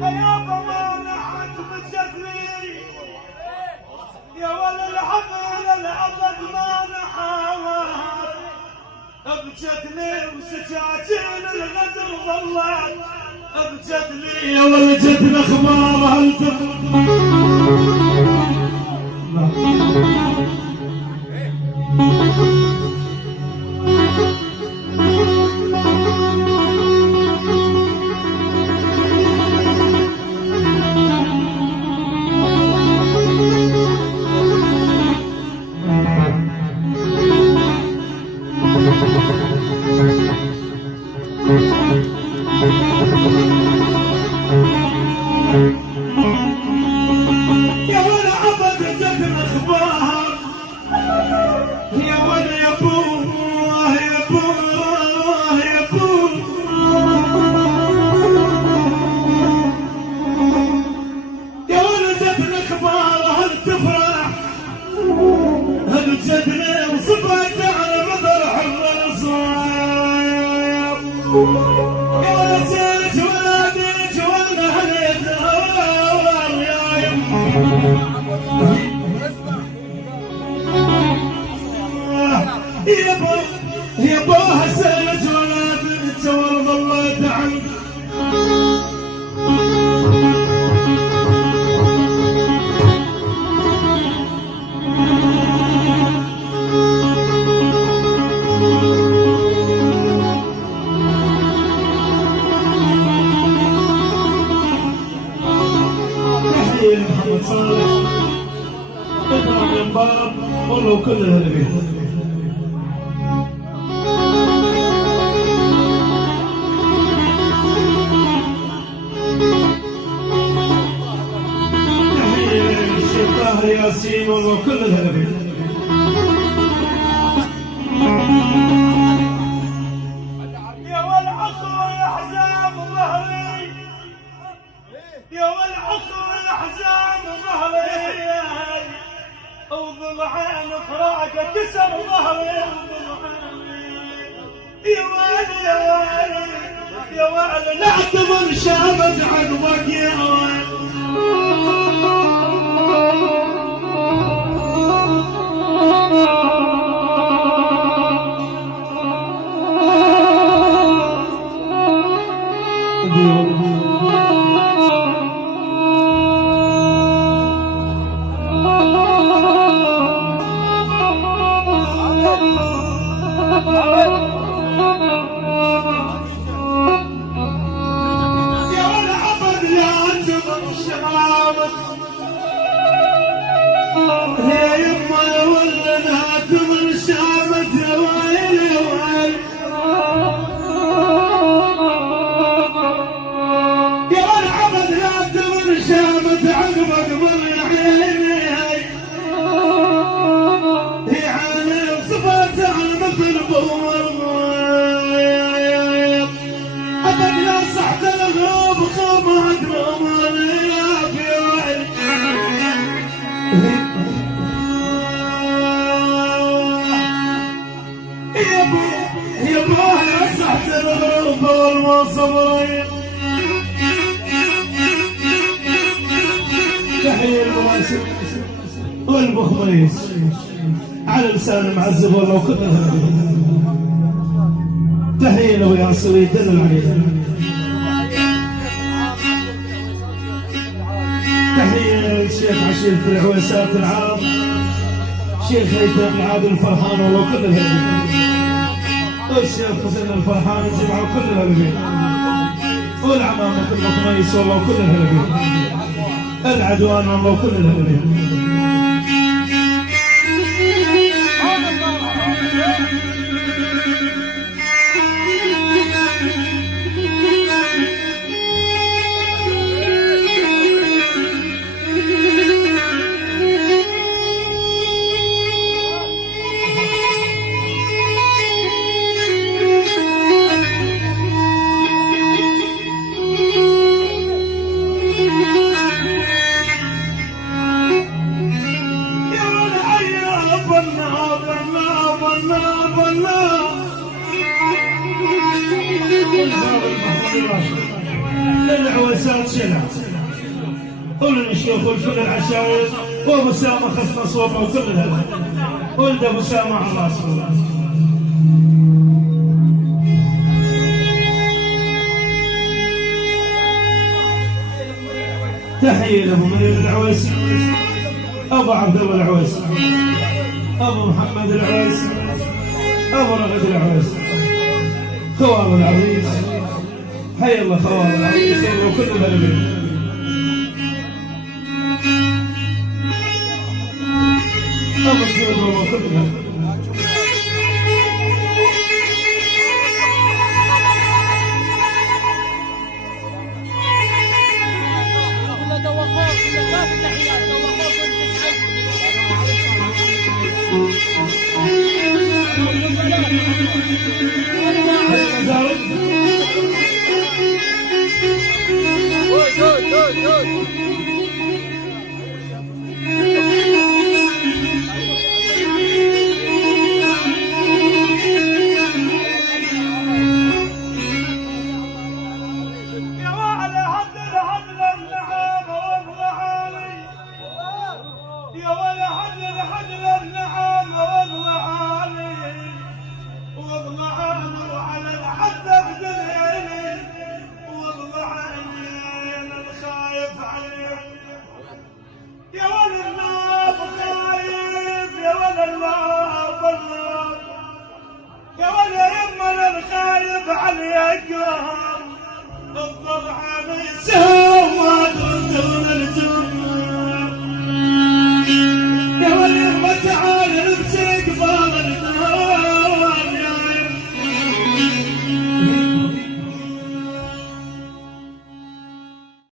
يابا ما نحت بجدلي يا ولد الحمل الابد ما نحاول بجدلي وسجاجين الغدر ظلت بجدلي يا ولد جدل اخبار هل يا ولا عبد جدل اخبار يا ولا يا ابوه يا ابوه يا ابوه يا ولا جدل اخبار هل تفرح هل جدل وصبرت على مدر حر الصواب يا ولا زيج ولا بيج ولا هليت يا يما يا ابوها سالت ولا بنت ورض الله عنك تحية محمد صالح اقرا من باب والله كل اللي بيه ياسين وكل الهلبي يا والعصر الاحزاب ظهري يا والعصر الاحزاب ظهري وضلعين فراقه كسر ظهري يا ويلي يا ويلي يا ويلي لا تظن شابت عقبك يا ويلي يا ابوها يا صحت الغربة والمصبرين تحية المواسم والمخمريس على لسان المعذب والله وكلها تحية له يا صريح دلل عليه تحية للشيخ عشيرة العويسات العرب شيخ هيثم العادل الفرحان والله كلها والشيخ حسين الفرحان جمعوا كلها البيت والعمامة المطميس والله كلها البيت العدوان والله كلها البيت العويسات شلع كل الشيوخ وكل العشائر وابو سامه خصنا صوبه وكل هذا ولد ابو سامه على راسه. تحيه لابو مريم العويسي، ابو عبد الله العويسي، ابو محمد العويسي، ابو رغد العويسي، خواب العريس، حي الله خواب العريس وكل البلدين. ابو السود وكل البلدين. خايف عليكم الضبع